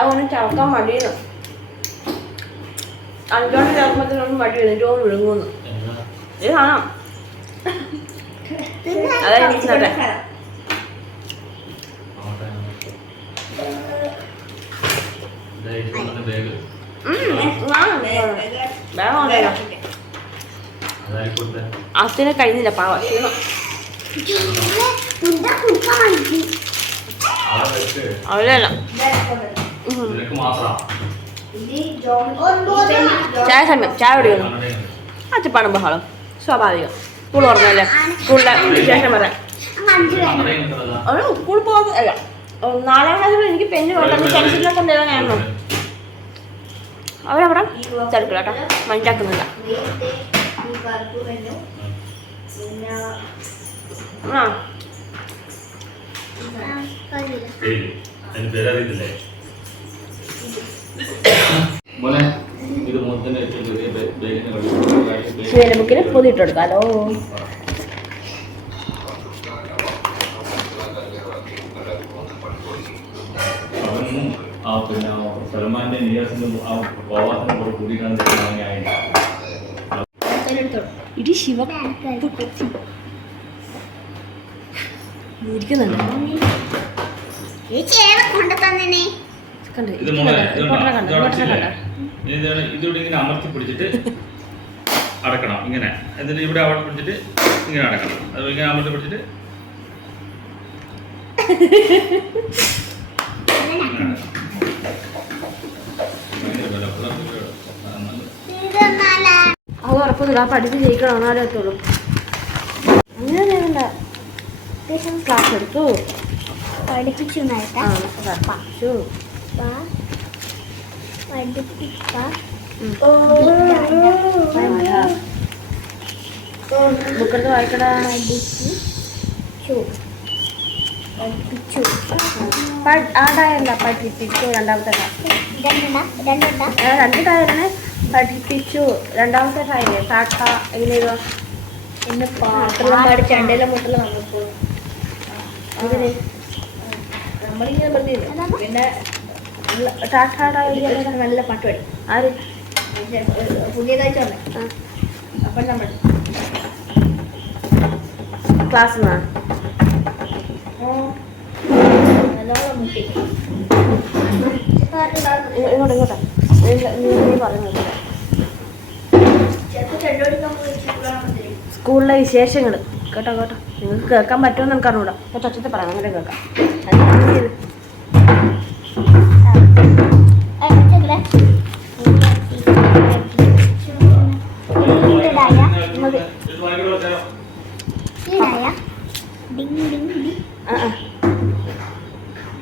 അവന് ചവക്കാൻ മടിയാണ്. 5 മണി ചവക്കുമ്പോഴത്തേനൊന്നും മടി എഴുന്നേറ്റോന്ന് വിഴുങ്ങുന്നു. ഇത് കാണാം. അതായത് അച്ഛനെ കഴിഞ്ഞില്ല പാവ അവരല്ല ചായ സമയം ചായ കുടിക്കണം. അച്ഛപ്പാടും ബഹളം സ്വാഭാവികം. സ്കൂൾ തുറന്നല്ലേ. സ്കൂളിലെ വിശേഷം പറയാം. സ്കൂളിൽ പോകുന്ന അല്ല 4ാം ക്ലാസ്സിൽ എനിക്ക് പെണ്ണ് കൊണ്ടുവന്ന് പെൻസിലൊക്കെ എന്തെങ്കിലും അവരവിടെ തിരക്കില്ല കേട്ടോ. മനസ്സിലാക്കുന്നില്ല. ആ ശിവന്റെ ബുക്കിന് പൊതിയിട്ട് കൊടുക്കാലോ. പിന്നെ സൽമാന്റെ നിയാസിന്റെ പ്രവാസത്തിന് കൂടെ കൂടിയിട്ടാണ് ഇടി ശിവ ഇരിക്കുന്നുണ്ട്. ഇതിലൂടെ ഇങ്ങനെ അമർത്തി പിടിച്ചിട്ട് അടക്കണം. ഇങ്ങനെ എന്നിട്ട് ഇവിടെ അവിടെ പിടിച്ചിട്ട് ഇങ്ങനെ അടക്കണം. അത് ഇങ്ങനെ അമർത്തി പിടിച്ചിട്ട് അത് ഉറപ്പൊന്നുമില്ല. ആ പഠിച്ച് ജയിക്കണം. എന്നാലേ എത്തുള്ളൂ. അങ്ങനെ അത്യാവശ്യം ക്ലാസ് എടുത്തു പഠിപ്പിച്ചു. ബുക്കെടുത്ത് വായിക്കടാ. ആടായല്ല പഠിപ്പിച്ചു. രണ്ടാമത്തെ രണ്ട് കാര്യം പഠിപ്പിച്ചു. രണ്ടാമത്തെ കാര്യം താട്ട എങ്ങനെയാ എന്നെ പാട്ടെല്ലാം പാടിച്ച് രണ്ടേലും മുട്ടല നമ്മളിപ്പോ അതിന് നമ്മളിങ്ങനെ പറഞ്ഞില്ല. പിന്നെ നല്ല പാട്ട് പാടി. ആര് പുതിയതായിട്ട് വന്നേ. അപ്പം നമ്മൾ ക്ലാസ് നല്ലോണം മുട്ടി ഇങ്ങോട്ട് ഇങ്ങോട്ടാ പറയുന്നത്. സ്കൂളിലെ വിശേഷങ്ങൾ കേട്ടോ കേട്ടോ. നിങ്ങൾക്ക് കേൾക്കാൻ പറ്റുമെന്ന് എനിക്ക് അറിഞ്ഞൂടാ. കുറച്ച് ഒച്ചത്തെ പറയാം. അങ്ങനെ കേൾക്കാം.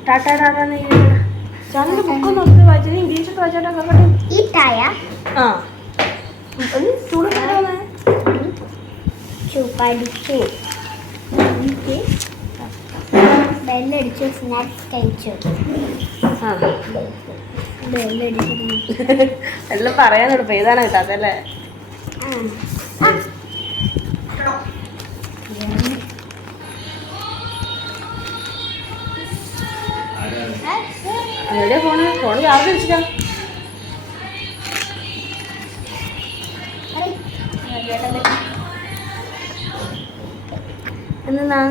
ടാറ്റ ടാറ്റ ചാനൽ ബുക്കൊന്നും ഒത്തിരി വായിച്ചത് ഇംഗ്ലീഷൊക്കെ വായിച്ചോട്ടെ കേൾക്കട്ടെ. ആ പഠിച്ചു ബെല്ലടിച്ചു. സ്നാക്സ് കഴിച്ചു. എല്ലാം പറയാനോട് പേതാണ് കിട്ടാത്തല്ലേ. എവിടെയാ ഫോണ് ചാർജ് വെച്ചിട്ടാ. എന്ന് ഞാൻ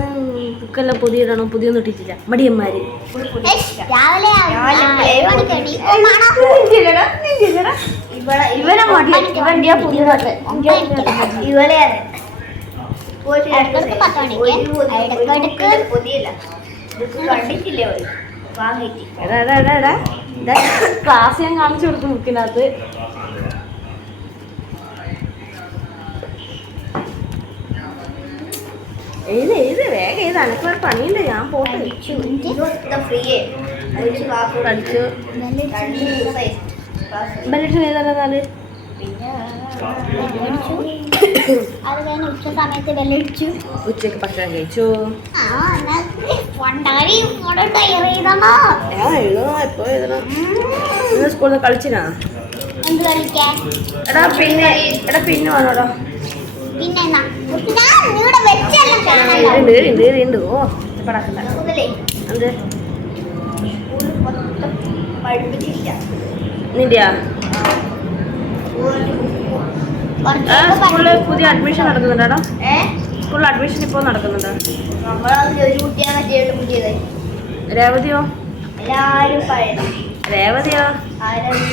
ബുക്കെല്ലാം പുതിയിടണം. പുതിയൊന്നും ഇട്ടിട്ടില്ല. മടിയന്മാര് ഇവനെ മടി. ഇവന്റെ പുതിയതൊക്കെ ഇവളെയാണ് ക്ലാസ് ഞാൻ കാണിച്ചു കൊടുക്കും ബുക്കിനകത്ത്. എഴുത് വേഗം എഴുത്. അനക്കൊരു പണിയുണ്ട്. ഞാൻ പോട്ട് പഠിച്ചു. ബെല്ലടിച്ചു ഏതാണ്? ഉച്ച സമയത്ത് ബെല്ലടിച്ചു. ഉച്ചക്ക് ഭക്ഷണം കഴിച്ചു. എപ്പോ എഴുതണം? ഇന്ന് സ്കൂളിൽ കളിച്ചിനാ? എടാ പിന്നെ വന്നോടാ. ഓ പടാക്കണ്ട. എന്ത് സ്കൂളിൽ മൊത്തം പഠിപ്പിച്ചില്ല. നിന്റെയാ സ്കൂളിൽ പുതിയ അഡ്മിഷൻ നടക്കുന്നുണ്ടോ? സ്കൂളിൽ അഡ്മിഷൻ ഇപ്പോൾ നടക്കുന്നുണ്ടോ? നമ്മളതിൽ ഒരു കുട്ടിയാണ് ചെയ്തിട്ട് പുതിയത്. രേവതിയോ? എല്ലാരും പഴയത്. രേവതിയോ? ആരാണ്?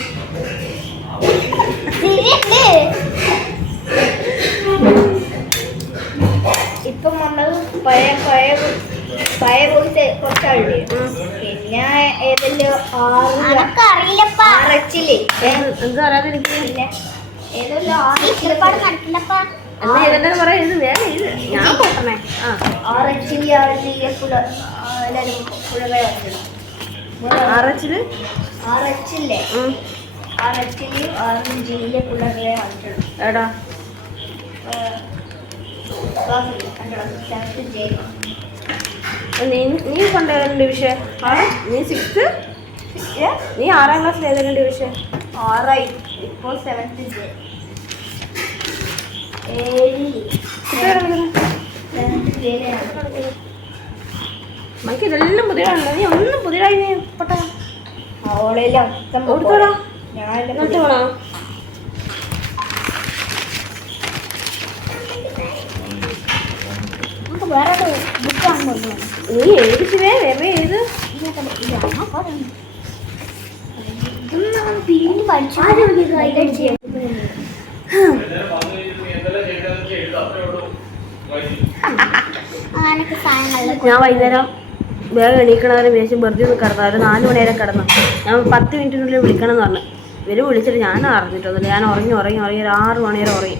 ഇപ്പം നമ്മൾ പഴയ പഴയ പഴയ കുറച്ചാളുണ്ട്. പിന്നെ ഏതെല്ലോ ആറച്ചില്ലേ എന്താ അറിയാതെ എനിക്ക് ഏതെല്ലോ ഞാൻ പോട്ടണേ. ആറച്ചില് ആറച്ചില് ആറച്ചില്ലേ ആറച്ചില് 6 ജില്ലയിലെ പിള്ളേരെ വന്നിട്ടുണ്ട്. എടാ നീ കൊണ്ട് ഏതെങ്കിലും ഡിവിഷൻ? നീ 6th? നീ 6ാം ക്ലാസ്സിൽ ഏതെങ്കിലും ഡിവിഷൻ? 6 ഇപ്പോൾ 7th ജെ 7th നമുക്ക് ഇതെല്ലാം പുതിയതാണല്ലോ. നീ ഒന്നും പുതിയതായി നീ പെട്ട ഓളെല്ലാം ഓടിക്കോടാ. ഞാൻ പോണോ? വേറെ ബുക്കാണോ? നീ എഴുതിച്ചേ വേറെ ഏത് പിന്നെ പഠിച്ചു. ഞാൻ വൈകുന്നേരം വേഗം എണീക്കണവരെ വിചാരിച്ച് വെറുതെ ഒന്ന് കിടന്നു. ഒരു 4 മണി വരെ കിടന്നു. ഞാൻ 10 മിനിറ്റിനുള്ളിൽ വിളിക്കണം എന്ന് പറഞ്ഞു. ഇവർ വിളിച്ചിട്ട് ഞാൻ അറിഞ്ഞിട്ടൊന്നുമില്ല. ഞാൻ ഉറങ്ങി ഒരു 6 മണി വരെ ഉറങ്ങി.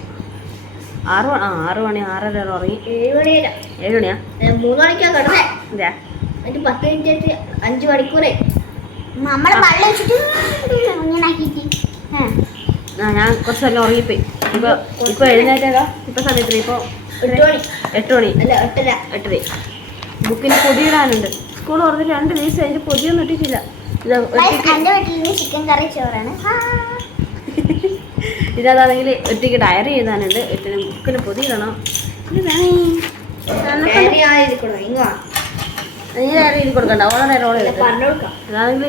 6 മണി 6:30 വരെ ഉറങ്ങി. 7 മണിയാ 7 മണിയാ 3 മണിക്കാ കിടന്നേ. അതെയാ? എന്നിട്ട് 10 മിനിറ്റ് 5 മണിക്കൂറേ നമ്മളെ വെള്ളം വെച്ചിട്ട് ഇങ്ങനെ ആക്കിയിട്ട് ഞാൻ കുറച്ച് നേരം ഉറങ്ങിപ്പോയി. ഇപ്പൊ എഴുന്നേറ്റാ ഇപ്പൊ സമയത്ത് ഇപ്പോൾ 8 മണി അല്ല 8:30. ബുക്കിന് പൊതിയിടാനുണ്ട്. സ്കൂൾ തുറന്നിട്ട് 2 ദിവസം അതിന്റെ പൊതിയൊന്നും ഇട്ടിട്ടില്ല. എന്റെ വീട്ടിൽ ചിക്കൻ കറി ചോറാണ്. ഇതാണെങ്കിൽ ഒറ്റയ്ക്ക് ഡയറി എഴുതാനുണ്ട്. ബുക്കിന് പൊതിയിടണം. നീ ഡയറി എഴുതി കൊടുക്കണ്ട. ഓളെ നേരം ഓളെ അതാണെങ്കിൽ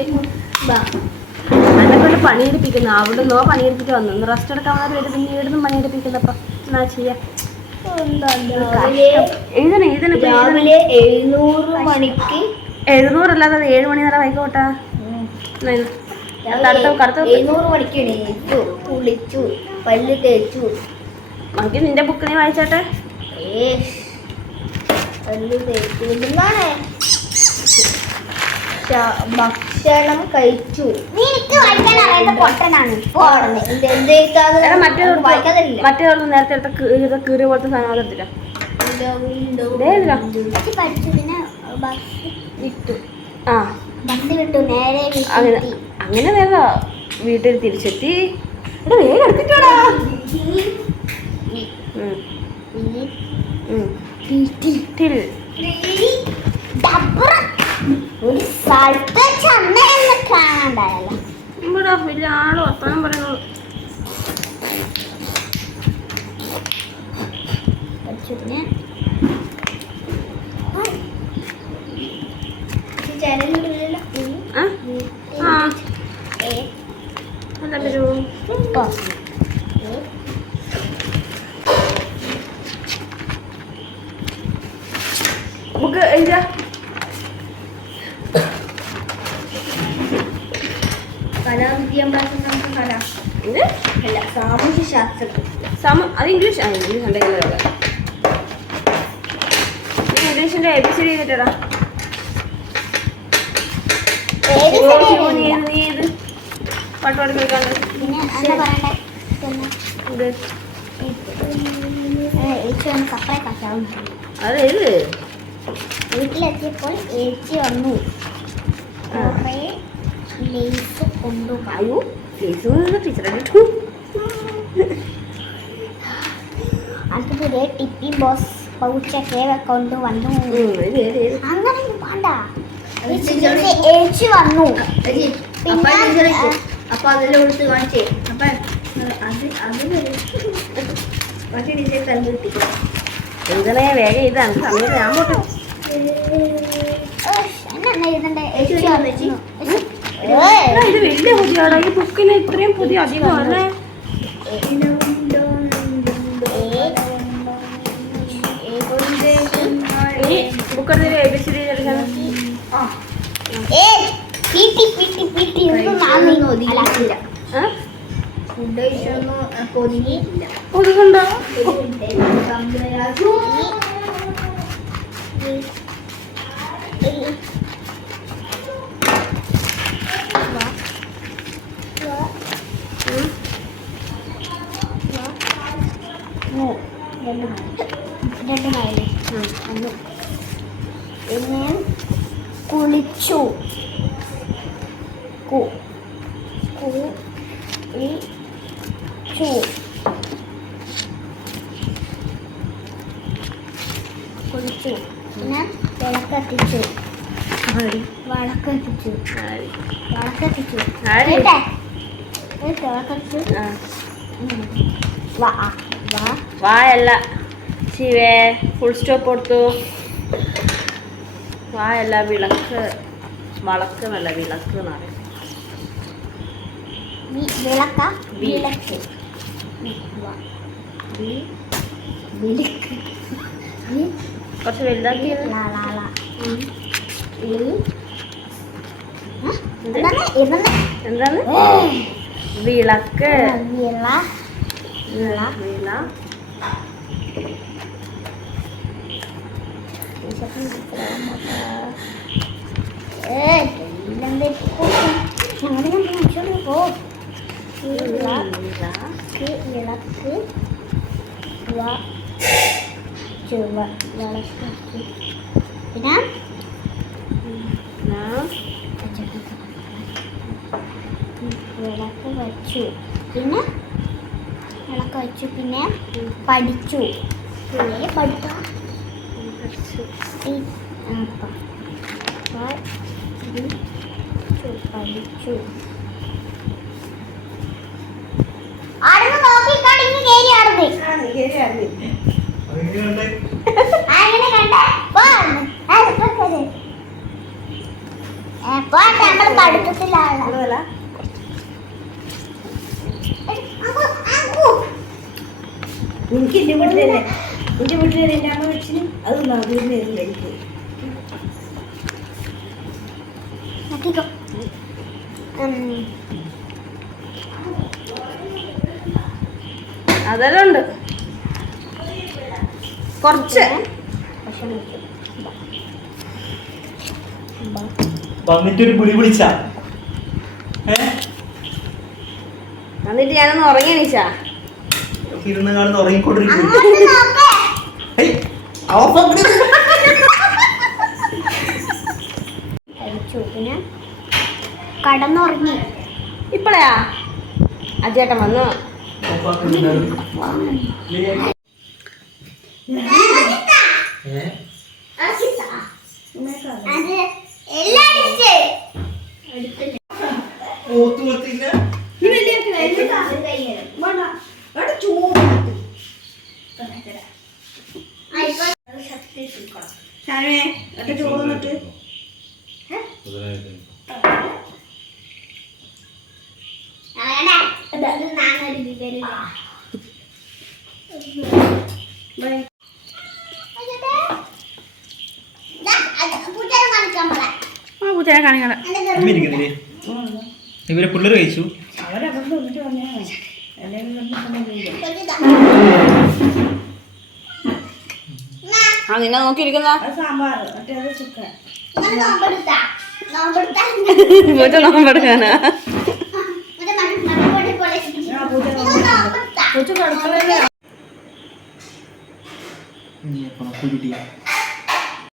എന്നെ കൊണ്ട് പണിയെടുപ്പിക്കുന്നു. അവിടെ നിന്നോ പണിയെടുപ്പിച്ച് വന്നു. ഒന്ന് റെസ്റ്റ് എടുക്കാൻ പേര് പിന്നെ ഇവിടുന്ന് പണിയെടുപ്പിക്കുന്നപ്പ എന്നാ ചെയ്യാ? എഴുതണേ 700 മണിക്ക് 700 അല്ലാതെ 7 മണി നേരം വായിക്കോട്ടാ. 700 മണിക്ക് എണീച്ചു കുളിച്ചു പല്ല് തേച്ചു. നമുക്ക് നിന്റെ ബുക്ക് നീ വായിച്ചാട്ടെ. പല്ല് തേച്ചു എന്താണ് ഭക്ഷണം കഴിച്ചു. മറ്റേതോട് നേരത്തെ എടുത്ത കീറി പോലത്തെ സാധനം അതെടുത്തില്ല. അങ്ങനെ വേഗ വീട്ടിൽ തിരിച്ചെത്തി. വേഗം എടുത്തിട്ടാടാ. ഒരു സ്ഥലത്ത് ചമ്മയൊന്നും കാണാണ്ടായല്ലോ. ഇവിടെ വലിയ ആള് വർത്താനം പറയുന്നത്. ബുക്ക് എഴുതാ കലാവിദ്യാഭ്യാസം നമുക്ക് സാമൂഹ്യ ശാസ്ത്രം അത് ഇംഗ്ലീഷ്. ഇംഗ്ലീഷ് ഉണ്ടെങ്കിൽ ഇംഗ്ലീഷിന്റെ എബിസിഡി ചെയ്തിട്ടാ പാട്ട് പാടി കേൾക്കാണ്ട്. അതേത് വീട്ടിലെത്തിയപ്പോൾ ഏച്ചി വന്നു. ലേസ് കൊണ്ടുപോയി. അത് പുതിയ ടിപ്പി ബോസ് പൗച്ചൊക്കെ കൊണ്ടുവന്നു. അങ്ങനെ വേണ്ട ഏച്ചി വന്നു. അപ്പൊ അതെല്ലാം കൊടുത്ത് കാണിച്ചേ. അപ്പൊ അത് ടീച്ചർ കണ്ടു കിട്ടി. എഴുതണേ വേഗം എഴുതാൻ സമയത്ത് ഞാൻ പോട്ടെ. എന്നാ എഴുതണ്ടേ? എടാ, ഇത് വലിയ പുതിയാടാ. ഈ ബുക്കിന് ഇത്രയും പുതിയ അധികം അല്ലേ? ഈ ബുക്ക് എടുത്തിട്ട് ABCD എടുക്കണം. ഒതുക്കുണ്ടോ? കുളിച്ചു കുളിച്ചു പിന്നെ വിളക്കത്തിച്ചു വിളക്കത്തിച്ചു വായല്ല ശിവേ ഫുൾ സ്റ്റോപ്പ് കൊടുത്തു. വായല്ല വിളക്ക്. വളക്ക് എന്നല്ല വിളക്ക് എന്ന് പറയും. വിളക്ക വിളക്ക് കുറച്ച് വലുതാക്കി. എന്താണ് വിളക്ക്? പിന്നെ വിളക്ക് വെച്ചു പിന്നെ പഠിച്ചു പഠിച്ചു ആടുന്ന് നോക്കിക്കടിഞ്ഞ് കേറി ആടുന്നേ അങ്ങനെ കണ്ടേ നമ്മൾ പഠിത്തത്തിലാണ്. എനിക്ക് എൻ്റെ വീട്ടിലല്ലേ എൻ്റെ അമ്മ വെച്ചിന് അത് വീട്ടിലായിരുന്നു എനിക്ക്. അതെല്ലാം ഉണ്ട് കുറച്ച്. വന്നിട്ടൊരു വിളി വിളിച്ച എന്നിട്ട് ഞാനൊന്ന് ഉറങ്ങി എണീച്ചാ. ഇരുന്ന് കാണുന്ന ഉറങ്ങിക്കൊണ്ടിരിക്കുന്നു. പിന്നെ കടന്നുറങ്ങി. ഇപ്പളയാ അജേട്ടൻ വന്നു. ചോറിട്ട് പൂച്ചനെ കാണിക്കണം. ഇവരെ പിള്ളേർ കഴിച്ചു. ആ നിന്നെ നോക്കിയിരിക്കുന്ന പൂച്ച നോമ്പെടുക്കാനാ. കുരുട്ടിയ